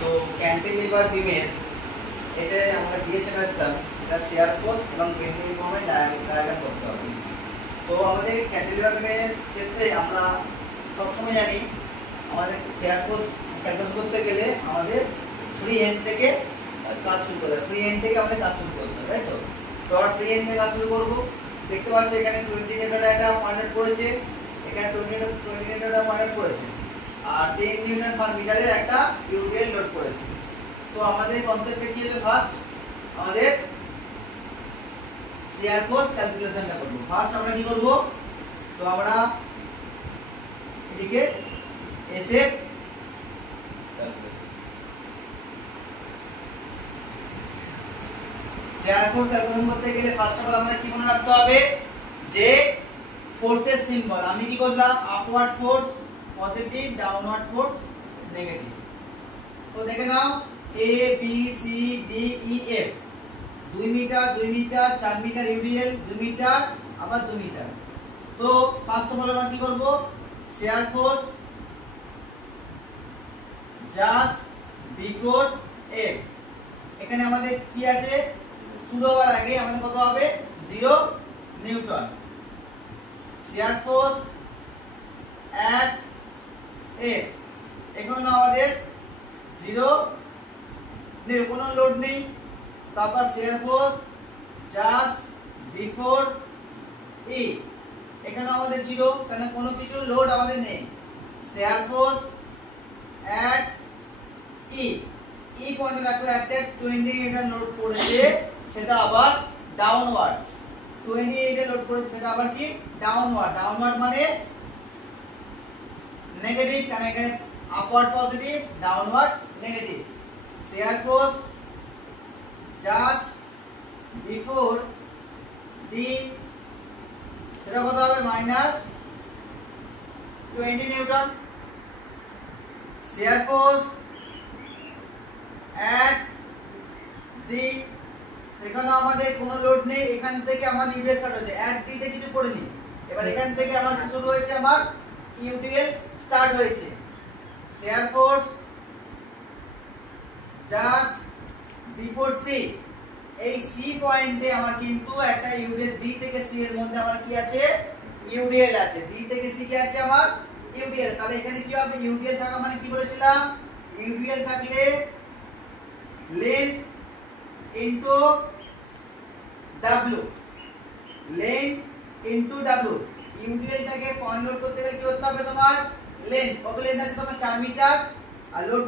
তো ক্যান্টিলিভার বিমের এটা আমরা দিয়েছে ম্যাথটা, এটা শিয়ার ফোর্স এবং বেন্ডিং মোমেন্ট ডায়াগ্রাম করতে হবে। তো আমাদের ক্যান্টিলিভার বিমের ক্ষেত্রে আমরা সবসময় জানি আমাদের শিয়ার ফোর্স ক্যালকুলেট করতে গেলে আমাদের ফ্রি এন্ড থেকে কাজ শুরু করতে হবে, ফ্রি এন্ড থেকে আমাদের কাজ শুরু করতে হবে, তাই তো? তো আমরা ফ্রি এন্ড থেকে কাজ শুরু করবো। দেখতে পাচ্ছ এখানে 20 নিউটন একটা পয়েন্ট পড়েছে, এখানে 20 নিউটন একটা পয়েন্ট পড়েছে, আর 10 নিউটন পার মিটারের একটা ইউডিএল লোড পড়েছে। তো আমাদের কনসেপ্টে কি হচ্ছে, ফার্স্ট আমাদের শিয়ার ফোর্স ক্যালকুলেশনটা করব। ফার্স্ট আমরা কি করব, তো আমরা এদিকে এসএফ শিয়ার ফোর্স ক্যালকুলেশন করতে গেলে ফার্স্ট অফ অল আমাদের কি মনে রাখতে হবে যে ফোর্সের সিম্বল। আমি কি করলাম, upward force positive, downward force negative. তো দেখে নাও A B C D E F 2 metre 2 metre 4 metre UDL 2 metre আবার 2 মিটার। তো ফার্স্ট অফ অল আমরা কি করব, শিয়ার ফোর্স জাস্ট বিফোর এফ, এখানে আমাদের কি আছে, শুরু হওয়ার আগে আমাদের কত হবে, 0 নিউটন। শিয়ার ফোর্স এট এফ, এখন আমাদের 0 নেই, কোনো লোড নেই। তারপর শিয়ার ফোর্স জাস্ট বিফোর ই, এখানে আমাদের 0, কারণ কোনো কিছু লোড আমাদের নেই। শিয়ার ফোর্স এট ই, ই পয়েন্টে দেখো একটা 20 নিউটন লোড পড়েছে, সেটা আবার ডাউনওয়ার্ড। 28 এ লোড পড়েছে, সেটা আবার কি ডাউনওয়ার্ড। ডাউনওয়ার্ড মানে নেগেটিভ, কারণ এখানে আপওয়ার্ড পজিটিভ, ডাউনওয়ার্ড নেগেটিভ। শিয়ার ফোর্স জাস্ট বিফোর ডি, সেটা কত হবে, -20 নিউটন। শিয়ার ফোর্স এট ডি, সেখানে আমাদের কোনো লোড নেই, এখান থেকে আমার ইউডিএল স্টার্ট হয়েছে, এট ডি তে কিছু পড়েনি। এবার এখান থেকে আমার শুরু হয়েছে, আমার ইউডিএল স্টার্ট হয়েছে। Shear force just before C, এই সি পয়েন্টে আমার কিন্তু একটা ইউডিএল, ডি থেকে সি এর মধ্যে আমার কি আছে, ইউডিএল আছে। ডি থেকে সি কি আছে, আমার ইউডিএল। তাহলে এখানে কি হবে, ইউডিএল থাকা মানে কি বলেছিলাম, ইউডিএল থাকলে length into W, length into W. ইউডিএলটাকে পয়েন্ট লোড করতে গেলে কি করতে হবে, তোমার লেন্থ, কত লেন্থ আছে তোমার 4 মিটার, আর লোড